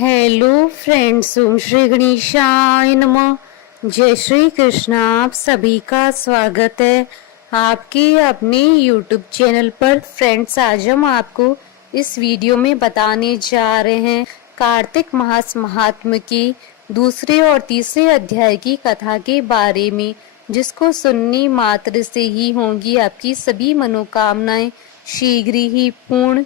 Hello friends, ओम श्री गणेशाय नमः। जय श्री कृष्ण। आप सभी का स्वागत है आपके अपने यूट्यूब चैनल पर। फ्रेंड्स, आज हम आपको इस वीडियो में बताने जा रहे हैं कार्तिक मास महात्म्य की दूसरे और तीसरे अध्याय की कथा के बारे में, जिसको सुनने मात्र से ही होंगी आपकी सभी मनोकामनाएं शीघ्र ही पूर्ण।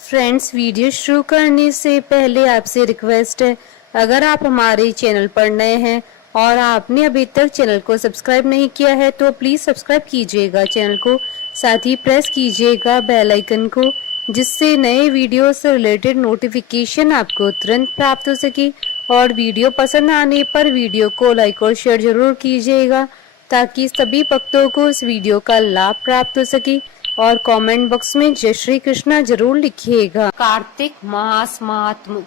फ्रेंड्स, वीडियो शुरू करने से पहले आपसे रिक्वेस्ट है, अगर आप हमारे चैनल पर नए हैं और आपने अभी तक चैनल को सब्सक्राइब नहीं किया है तो प्लीज़ सब्सक्राइब कीजिएगा चैनल को, साथ ही प्रेस कीजिएगा बेल आइकन को, जिससे नए वीडियो से रिलेटेड नोटिफिकेशन आपको तुरंत प्राप्त हो सके। और वीडियो पसंद आने पर वीडियो को लाइक और शेयर जरूर कीजिएगा ताकि सभी भक्तों को इस वीडियो का लाभ प्राप्त हो सके। और कमेंट बॉक्स में जय श्री कृष्णा जरूर लिखिएगा। कार्तिक मास महात्म्य।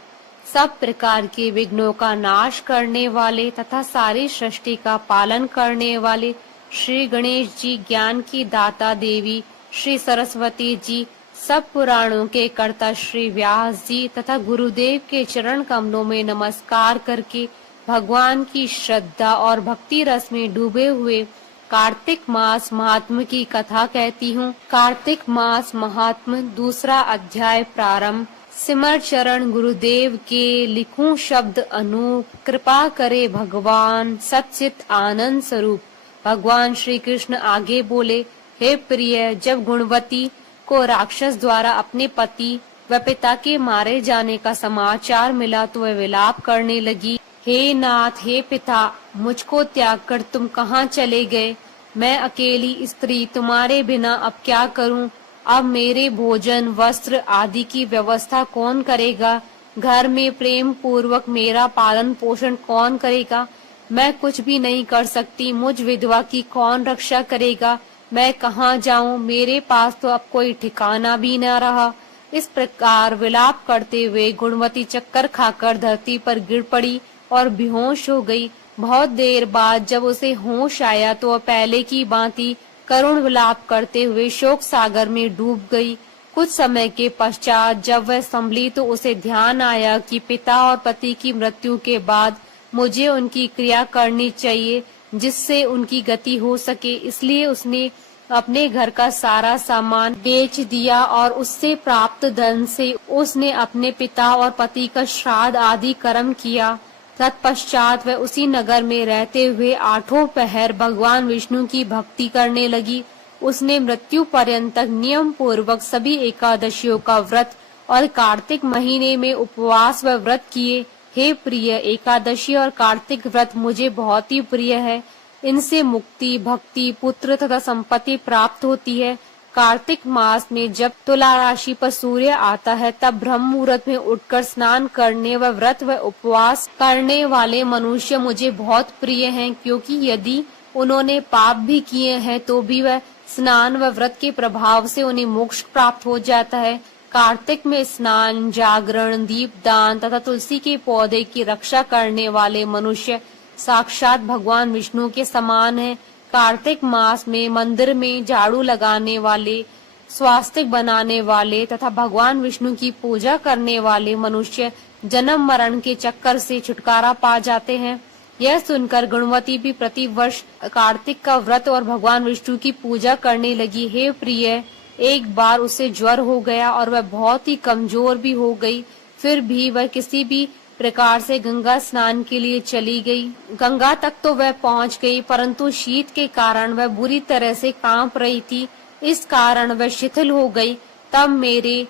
सब प्रकार के विघ्नों का नाश करने वाले तथा सारी सृष्टि का पालन करने वाले श्री गणेश जी, ज्ञान की दाता देवी श्री सरस्वती जी, सब पुराणों के कर्ता श्री व्यास जी तथा गुरुदेव के चरण कमलों में नमस्कार करके भगवान की श्रद्धा और भक्ति रस में डूबे हुए कार्तिक मास महात्म्य की कथा कहती हूँ। कार्तिक मास महात्म्य दूसरा अध्याय प्रारंभ। सिमर चरण गुरुदेव के लिखूं शब्द अनूप, कृपा करे भगवान सच्चित आनंद स्वरूप। भगवान श्री कृष्ण आगे बोले, हे प्रिय, जब गुणवती को राक्षस द्वारा अपने पति व पिता के मारे जाने का समाचार मिला तो वह विलाप करने लगी। हे नाथ, हे पिता, मुझको त्याग कर तुम कहाँ चले गए? मैं अकेली स्त्री तुम्हारे बिना अब क्या करूं? अब मेरे भोजन, वस्त्र आदि की व्यवस्था कौन करेगा? घर में प्रेम पूर्वक मेरा पालन पोषण कौन करेगा? मैं कुछ भी नहीं कर सकती। मुझ विधवा की कौन रक्षा करेगा? मैं कहाँ जाऊं? मेरे पास तो अब कोई ठिकाना भी न रहा। इस प्रकार विलाप करते हुए गुणवती चक्कर खाकर धरती पर गिर पड़ी और बेहोश हो गई। बहुत देर बाद जब उसे होश आया तो वह पहले की भांति करुण विलाप करते हुए शोक सागर में डूब गई। कुछ समय के पश्चात जब वह संभली तो उसे ध्यान आया कि पिता और पति की मृत्यु के बाद मुझे उनकी क्रिया करनी चाहिए जिससे उनकी गति हो सके। इसलिए उसने अपने घर का सारा सामान बेच दिया और उससे प्राप्त धन से उसने अपने पिता और पति का श्राद्ध आदि कर्म किया। तत्पश्चात वह उसी नगर में रहते हुए आठों पहर भगवान विष्णु की भक्ति करने लगी। उसने मृत्यु पर्यंत तक नियम पूर्वक सभी एकादशियों का व्रत और कार्तिक महीने में उपवास व व्रत किए। हे प्रिय, एकादशी और कार्तिक व्रत मुझे बहुत ही प्रिय है। इनसे मुक्ति, भक्ति, पुत्र तथा संपत्ति प्राप्त होती है। कार्तिक मास में जब तुला राशि पर सूर्य आता है तब ब्रह्म मुहूर्त में उठकर स्नान करने व व्रत व उपवास करने वाले मनुष्य मुझे बहुत प्रिय हैं, क्योंकि यदि उन्होंने पाप भी किए हैं तो भी वह स्नान व व्रत के प्रभाव से उन्हें मोक्ष प्राप्त हो जाता है। कार्तिक में स्नान, जागरण, दीपदान तथा तुलसी के पौधे की रक्षा करने वाले मनुष्य साक्षात भगवान विष्णु के समान है। कार्तिक मास में मंदिर में झाड़ू लगाने वाले, स्वास्तिक बनाने वाले तथा भगवान विष्णु की पूजा करने वाले मनुष्य जन्म मरण के चक्कर से छुटकारा पा जाते हैं। यह सुनकर गुणवती भी प्रति वर्ष कार्तिक का व्रत और भगवान विष्णु की पूजा करने लगी। हे प्रिय, एक बार उसे ज्वर हो गया और वह बहुत ही कमजोर भी हो गई। फिर भी वह किसी भी प्रकार से गंगा स्नान के लिए चली गई। गंगा तक तो वह पहुंच गई, परंतु शीत के कारण वह बुरी तरह से कांप रही थी। इस कारण वह शिथिल हो गई। तब मेरे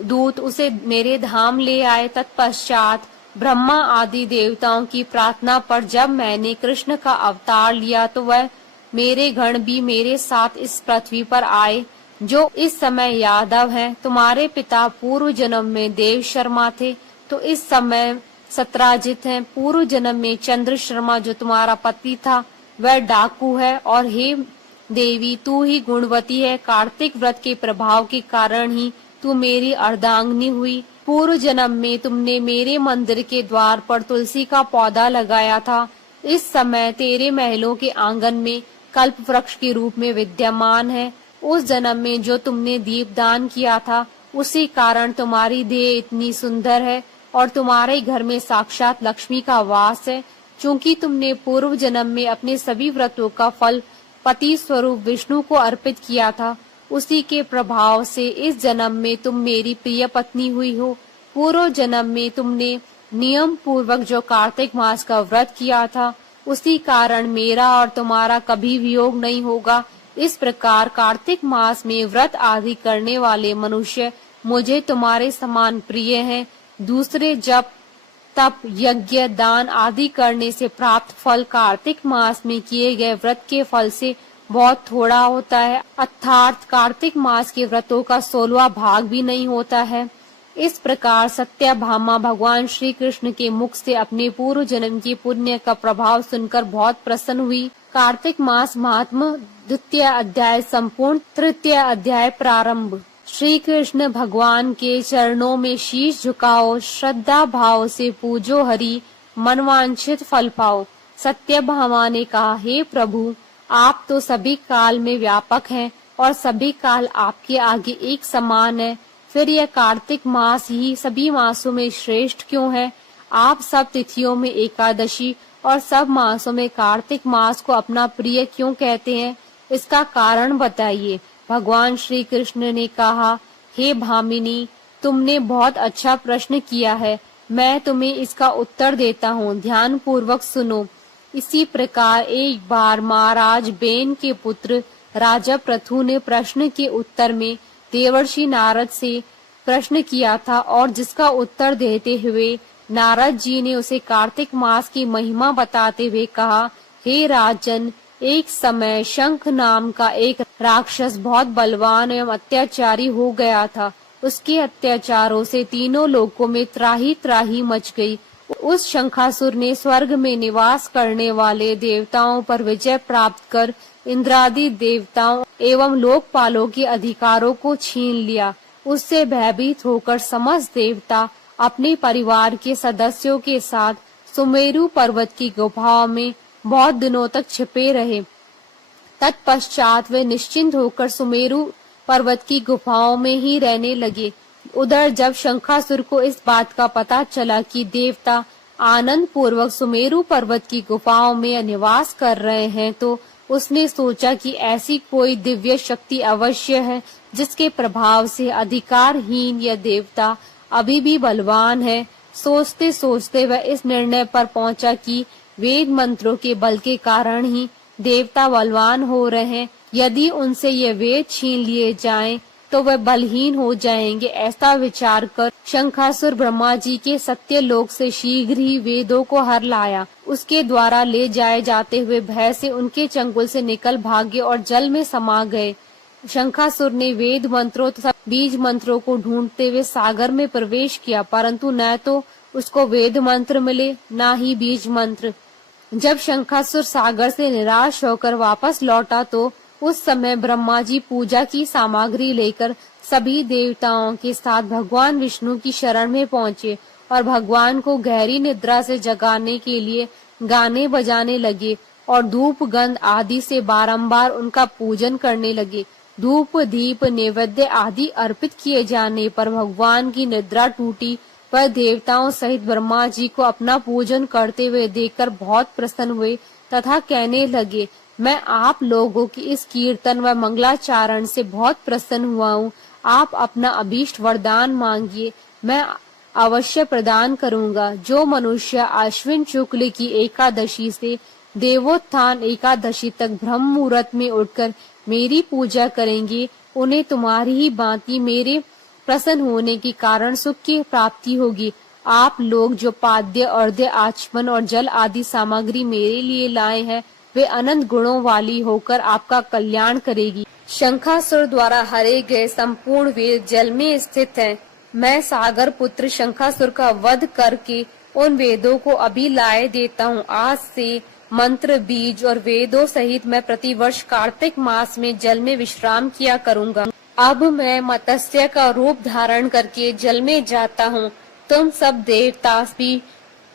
दूत उसे मेरे धाम ले आए। तत्पश्चात ब्रह्मा आदि देवताओं की प्रार्थना पर जब मैंने कृष्ण का अवतार लिया तो वह मेरे गण भी मेरे साथ इस पृथ्वी पर आए, जो इस समय यादव हैं। तुम्हारे पिता पूर्व जन्म में देव शर्मा थे तो इस समय सत्राजित हैं। पूर्व जन्म में चंद्र शर्मा जो तुम्हारा पति था वह डाकू है। और हे देवी, तू ही गुणवती है। कार्तिक व्रत के प्रभाव के कारण ही तू मेरी अर्धांगिनी हुई। पूर्व जन्म में तुमने मेरे मंदिर के द्वार पर तुलसी का पौधा लगाया था। इस समय तेरे महलों के आंगन में कल्प वृक्ष के रूप में विद्यमान है। उस जन्म में जो तुमने दीपदान किया था उसी कारण तुम्हारी देह इतनी सुंदर है। और तुम्हारे घर में साक्षात लक्ष्मी का वास है। चूंकि तुमने पूर्व जन्म में अपने सभी व्रतों का फल पति स्वरूप विष्णु को अर्पित किया था, उसी के प्रभाव से इस जन्म में तुम मेरी प्रिय पत्नी हुई हो। पूर्व जन्म में तुमने नियम पूर्वक जो कार्तिक मास का व्रत किया था, उसी कारण मेरा और तुम्हारा कभी वियोग नहीं होगा। इस प्रकार कार्तिक मास में व्रत आदि करने वाले मनुष्य मुझे तुम्हारे समान प्रिय हैं। दूसरे जप तप यज्ञ दान आदि करने से प्राप्त फल कार्तिक मास में किए गए व्रत के फल से बहुत थोड़ा होता है, अर्थात कार्तिक मास के व्रतों का 16वां भाग भी नहीं होता है। इस प्रकार सत्यभामा भगवान श्री कृष्ण के मुख से अपने पूर्व जन्म की पुण्य का प्रभाव सुनकर बहुत प्रसन्न हुई। कार्तिक मास महात्मा द्वितीय अध्याय संपूर्ण। तृतीय अध्याय प्रारंभ। श्री कृष्ण भगवान के चरणों में शीश झुकाओ, श्रद्धा भाव से पूजो हरि, मनवांछित फल पाओ। सत्यभामा ने कहा, हे प्रभु, आप तो सभी काल में व्यापक हैं और सभी काल आपके आगे एक समान है। फिर यह कार्तिक मास ही सभी मासों में श्रेष्ठ क्यों है? आप सब तिथियों में एकादशी और सब मासों में कार्तिक मास को अपना प्रिय क्यों कहते हैं? इसका कारण बताइए। भगवान श्री कृष्ण ने कहा, हे भामिनी, तुमने बहुत अच्छा प्रश्न किया है। मैं तुम्हें इसका उत्तर देता हूँ, ध्यान पूर्वक सुनो। इसी प्रकार एक बार महाराज बेन के पुत्र राजा पृथु ने प्रश्न के उत्तर में देवर्षि नारद से प्रश्न किया था और जिसका उत्तर देते हुए नारद जी ने उसे कार्तिक मास की महिमा बताते हुए कहा, हे राजन, एक समय शंख नाम का एक राक्षस बहुत बलवान एवं अत्याचारी हो गया था। उसके अत्याचारों से तीनों लोकों में त्राही त्राही मच गई। उस शंखासुर ने स्वर्ग में निवास करने वाले देवताओं पर विजय प्राप्त कर इंद्रादि देवताओं एवं लोकपालों के अधिकारों को छीन लिया। उससे भयभीत होकर समस्त देवता अपने परिवार के सदस्यों के साथ सुमेरु पर्वत की गुफाओं में बहुत दिनों तक छिपे रहे। तत्पश्चात वे निश्चिंत होकर सुमेरु पर्वत की गुफाओं में ही रहने लगे। उधर जब शंखासुर को इस बात का पता चला कि देवता आनंद पूर्वक सुमेरु पर्वत की गुफाओं में निवास कर रहे हैं, तो उसने सोचा कि ऐसी कोई दिव्य शक्ति अवश्य है जिसके प्रभाव से अधिकारहीन यह देवता अभी भी बलवान है। सोचते सोचते वह इस निर्णय पर पहुंचा कि वेद मंत्रों के बल के कारण ही देवता बलवान हो रहे हैं। यदि उनसे ये वेद छीन लिए जाएं, तो वह बलहीन हो जाएंगे। ऐसा विचार कर शंखासुर ब्रह्मा जी के सत्य लोक से शीघ्र ही वेदों को हर लाया। उसके द्वारा ले जाए जाते हुए भय से उनके चंगुल से निकल भागे और जल में समा गए। शंखासुर ने वेद मंत्रों तथा बीज मंत्रों को ढूंढते हुए सागर में प्रवेश किया, परंतु न तो उसको वेद मंत्र मिले न ही बीज मंत्र। जब शंखासुर सागर से निराश होकर वापस लौटा, तो उस समय ब्रह्मा जी पूजा की सामग्री लेकर सभी देवताओं के साथ भगवान विष्णु की शरण में पहुँचे और भगवान को गहरी निद्रा से जगाने के लिए गाने बजाने लगे और धूप गंध आदि से बारंबार उनका पूजन करने लगे। धूप दीप नैवेद्य आदि अर्पित किए जाने पर भगवान की निद्रा टूटी। वह देवताओं सहित ब्रह्मा जी को अपना पूजन करते हुए देखकर बहुत प्रसन्न हुए तथा कहने लगे, मैं आप लोगों की इस कीर्तन व मंगलाचारण से बहुत प्रसन्न हुआ हूँ। आप अपना अभीष्ट वरदान मांगिए, मैं अवश्य प्रदान करूँगा। जो मनुष्य आश्विन शुक्ल की एकादशी से देवोत्थान एकादशी तक ब्रह्म मुहूर्त में उठकर मेरी पूजा करेंगे, उन्हें तुम्हारी ही भांति मेरे प्रसन्न होने के कारण सुख की प्राप्ति होगी। आप लोग जो पाद्य अर्घ्य आचमन और जल आदि सामग्री मेरे लिए लाए हैं, वे अनंत गुणों वाली होकर आपका कल्याण करेगी। शंखासुर द्वारा हरे गए संपूर्ण वेद जल में स्थित हैं। मैं सागर पुत्र शंखासुर का वध करके उन वेदों को अभी लाए देता हूँ। आज से मंत्र बीज और वेदों सहित मैं प्रतिवर्ष कार्तिक मास में जल में विश्राम किया करूँगा। अब मैं मत्स्य का रूप धारण करके जल में जाता हूँ। तुम सब देवता भी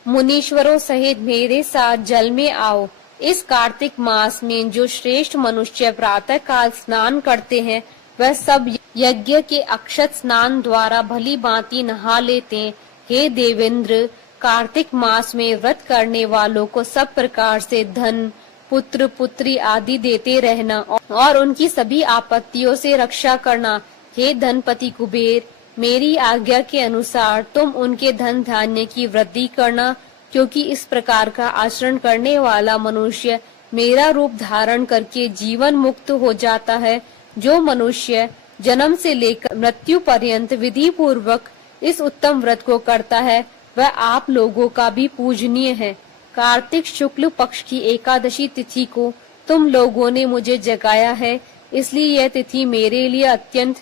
मुनीश्वरों सहित मेरे साथ जल में आओ। इस कार्तिक मास में जो श्रेष्ठ मनुष्य प्रातः काल स्नान करते हैं, वह सब यज्ञ के अक्षत स्नान द्वारा भली भांति नहा लेते हैं। हे देवेंद्र, कार्तिक मास में व्रत करने वालों को सब प्रकार से धन, पुत्र पुत्री आदि देते रहना और उनकी सभी आपत्तियों से रक्षा करना। हे धनपति कुबेर, मेरी आज्ञा के अनुसार तुम उनके धन धान्य की वृद्धि करना, क्योंकि इस प्रकार का आचरण करने वाला मनुष्य मेरा रूप धारण करके जीवन मुक्त हो जाता है। जो मनुष्य जन्म से लेकर मृत्यु पर्यंत विधि पूर्वक इस उत्तम व्रत को करता है, वह आप लोगों का भी पूजनीय है। कार्तिक शुक्ल पक्ष की एकादशी तिथि को तुम लोगों ने मुझे जगाया है, इसलिए यह तिथि मेरे लिए अत्यंत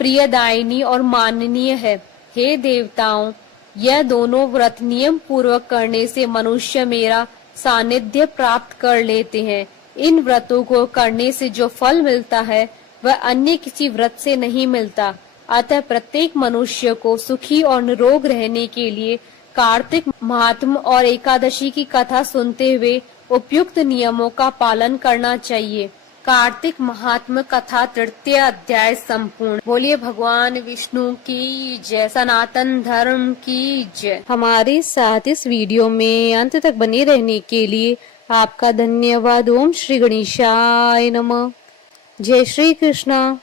प्रियदायिनी और माननीय है। हे देवताओं, यह दोनों व्रत नियम पूर्वक करने से मनुष्य मेरा सानिध्य प्राप्त कर लेते हैं। इन व्रतों को करने से जो फल मिलता है वह अन्य किसी व्रत से नहीं मिलता। अतः प्रत्येक मनुष्य को सुखी और निरोग रहने के लिए कार्तिक महात्म और एकादशी की कथा सुनते हुए उपयुक्त नियमों का पालन करना चाहिए। कार्तिक महात्म कथा तृतीय अध्याय संपूर्ण। बोलिए भगवान विष्णु की जय, सनातन धर्म की जय। हमारे साथ इस वीडियो में अंत तक बने रहने के लिए आपका धन्यवाद। ओम श्री गणेशाय नमः। जय श्री कृष्ण।